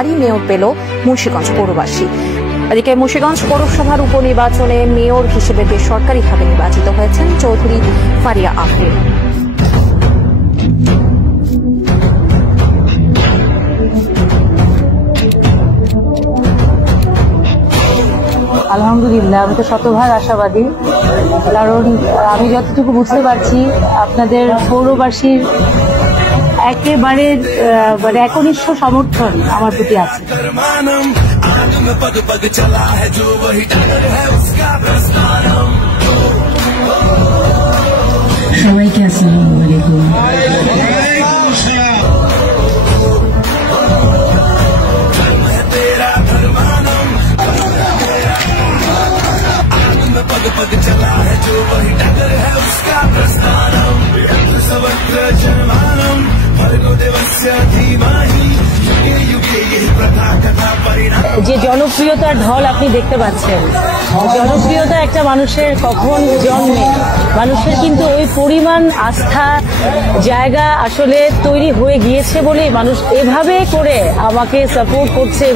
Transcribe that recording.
নারী মেয়র পেল মুন্সিগঞ্জ পৌরবাসী। এদিকে মুন্সিগঞ্জ পৌরসভার উপনির্বাচনে মেয়র হিসেবে বেসরকারিভাবে নির্বাচিত হয়েছেন চৌধুরী ফারিয়া আফরিন। আলহামদুলিল্লাহ, আমি তো শতভাগ আশাবাদী, কারণ আমি যতটুকু বুঝতে পারছি আপনাদের পৌরবাসীর একেবারে মানে একনিষ্ঠ সমর্থন আমার প্রতি আছে। সবাইকে আসসালামু আলাইকুম। যে জনপ্রিয়তার ঢল আপনি দেখতে পাচ্ছেন, জনপ্রিয়তা একটা মানুষের কখন জন্মে, মানুষের কিন্তু ওই পরিমাণ আস্থা জায়গা আসলে তৈরি হয়ে গিয়েছে বলেই মানুষ এভাবে করে আমাকে সাপোর্ট করছে।